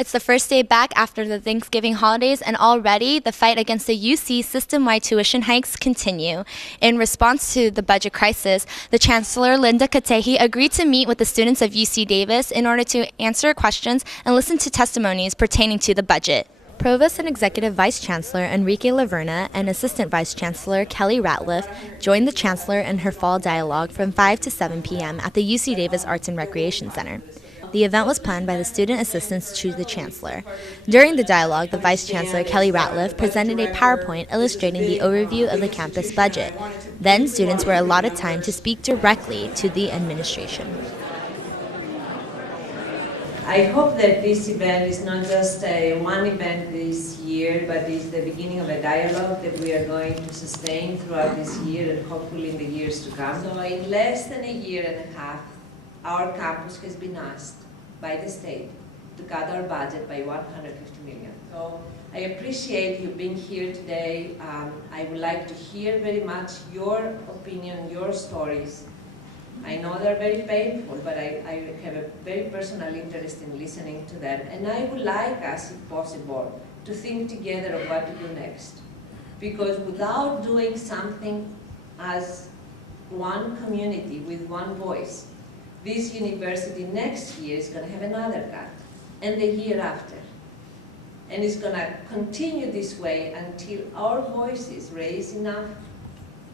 It's the first day back after the Thanksgiving holidays, and already the fight against the UC system-wide tuition hikes continue. In response to the budget crisis, the Chancellor, Linda Katehi, agreed to meet with the students of UC Davis in order to answer questions and listen to testimonies pertaining to the budget. Provost and Executive Vice Chancellor Enrique Laverna and Assistant Vice Chancellor Kelly Ratliff joined the Chancellor in her fall dialogue from 5 to 7 p.m. at the UC Davis Arts and Recreation Center. The event was planned by the student assistants to the Chancellor. During the dialogue, the Vice Chancellor, Kelly Ratliff, presented a PowerPoint illustrating the overview of the campus budget. Then, students were allotted time to speak directly to the administration. I hope that this event is not just one event this year, but is the beginning of a dialogue that we are going to sustain throughout this year and hopefully in the years to come. So in less than a year and a half, our campus has been asked by the state to cut our budget by $150 million. So I appreciate you being here today. I would like to hear very much your opinion, your stories. I know they're very painful, but I have a very personal interest in listening to them. And I would like us, if possible, to think together of what to do next. Because without doing something as one community with one voice, this university next year is going to have another cut, and the year after. And it's going to continue this way until our voices raise enough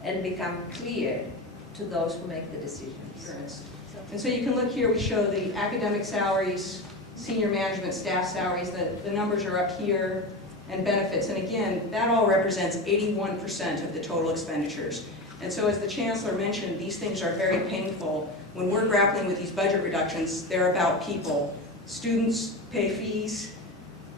and become clear to those who make the decisions. Sure. And so you can look here, we show the academic salaries, senior management staff salaries, the numbers are up here, and benefits. And again, that all represents 81% of the total expenditures. And so as the Chancellor mentioned, these things are very painful. When we're grappling with these budget reductions, they're about people. Students pay fees,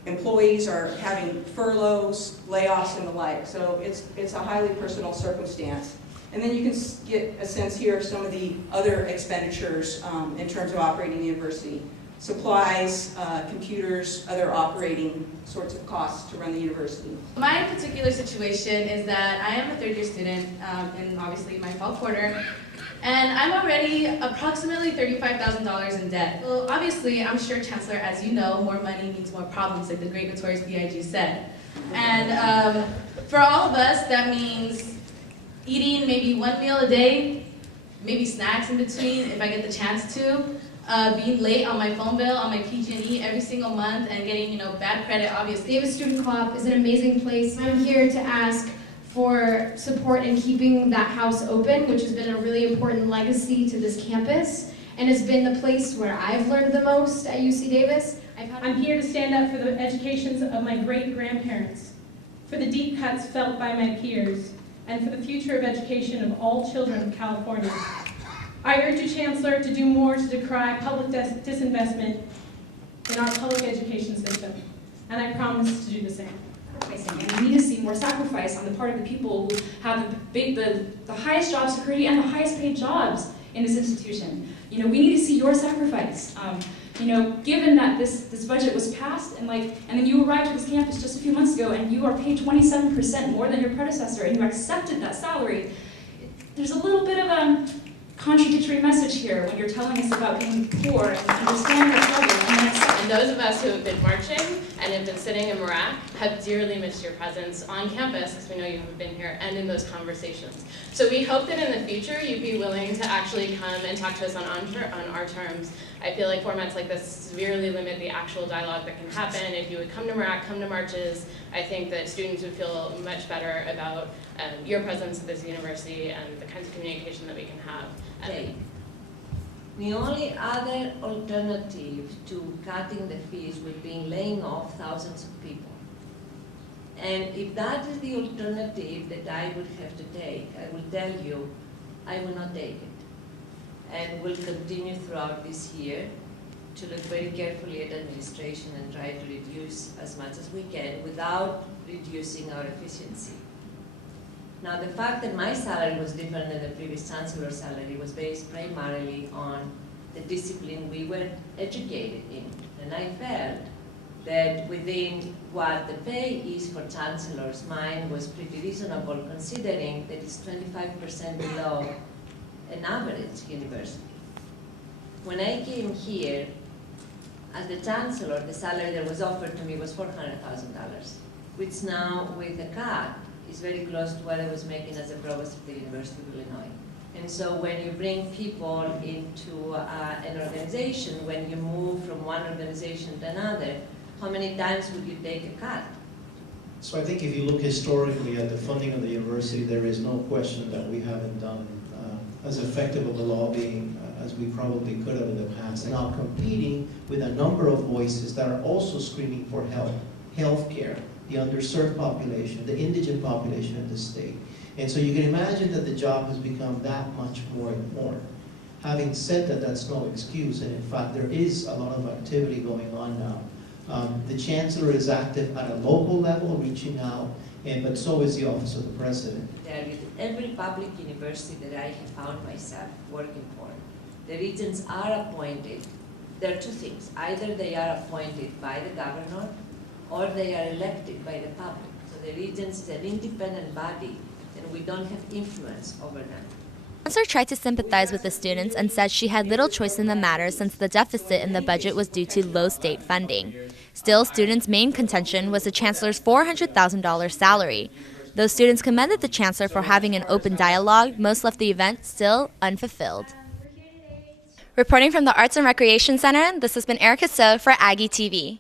employees are having furloughs, layoffs, and the like. So it's a highly personal circumstance. And then you can get a sense here of some of the other expenditures in terms of operating the university. Supplies, computers, other operating sorts of costs to run the university. My particular situation is that I am a third-year student in obviously my fall quarter, and I'm already approximately $35,000 in debt. Well, obviously, I'm sure, Chancellor, as you know, more money means more problems, like the great notorious B.I.G. said. And for all of us, that means eating maybe one meal a day, maybe snacks in between if I get the chance to, being late on my phone bill, on my PG&E every single month, and getting bad credit, obviously. Davis Student Co-op is an amazing place. I'm here to ask for support in keeping that house open, which has been a really important legacy to this campus, and has been the place where I've learned the most at UC Davis. I'm here to stand up for the educations of my great-grandparents, for the deep cuts felt by my peers, and for the future of education of all children of California. I urge you, Chancellor, to do more to decry public disinvestment in our public education system, and I promise to do the same. And we need to see more sacrifice on the part of the people who have the highest job security and the highest paid jobs in this institution. We need to see your sacrifice. Given that this budget was passed and then you arrived at this campus just a few months ago and you are paid 27% more than your predecessor and you accepted that salary, there's a little bit of a contradictory message here when you're telling us about being poor and understanding our struggle. And those of us who have been marching and have been sitting in Iraq have dearly missed your presence on campus, because we know you haven't been here, and in those conversations. So we hope that in the future you'd be willing to actually come and talk to us on our terms. I feel like formats like this severely limit the actual dialogue that can happen. If you would come to Iraq, come to marches, I think that students would feel much better about your presence at this university and the kinds of communication that we can have. The only other alternative to cutting the fees would be laying off thousands of people. And if that is the alternative that I would have to take, I will tell you, I will not take it. And will continue throughout this year to look very carefully at administration and try to reduce as much as we can without reducing our efficiency. Now, the fact that my salary was different than the previous chancellor's salary was based primarily on the discipline we were educated in. And I felt that within what the pay is for chancellors, mine was pretty reasonable considering that it's 25% below an average university. When I came here, As the chancellor, the salary that was offered to me was $400,000, which now, with the cut, is very close to what I was making as a provost of the University of Illinois. And so when you bring people into an organization, when you move from one organization to another, how many times would you take a cut? So I think if you look historically at the funding of the university, there is no question that we haven't done as effective of a lobbying as we probably could have in the past. And now competing with a number of voices that are also screaming for help, healthcare, the underserved population, the indigent population in the state. And so you can imagine that the job has become that much more important. Having said that, that's no excuse, and in fact there is a lot of activity going on now. The chancellor is active at a local level, reaching out, but so is the office of the president. With every public university that I have found myself working for, the regents are appointed. There are two things. Either they are appointed by the governor or they are elected by the public. So the regents is an independent body and we don't have influence over them. The chancellor tried to sympathize with the students and said she had little choice in the matter since the deficit in the budget was due to low state funding. Still, students' main contention was the chancellor's $400,000 salary. Though students commended the chancellor for having an open dialogue, most left the event still unfulfilled. Reporting from the Arts and Recreation Center, this has been Erica So for Aggie TV.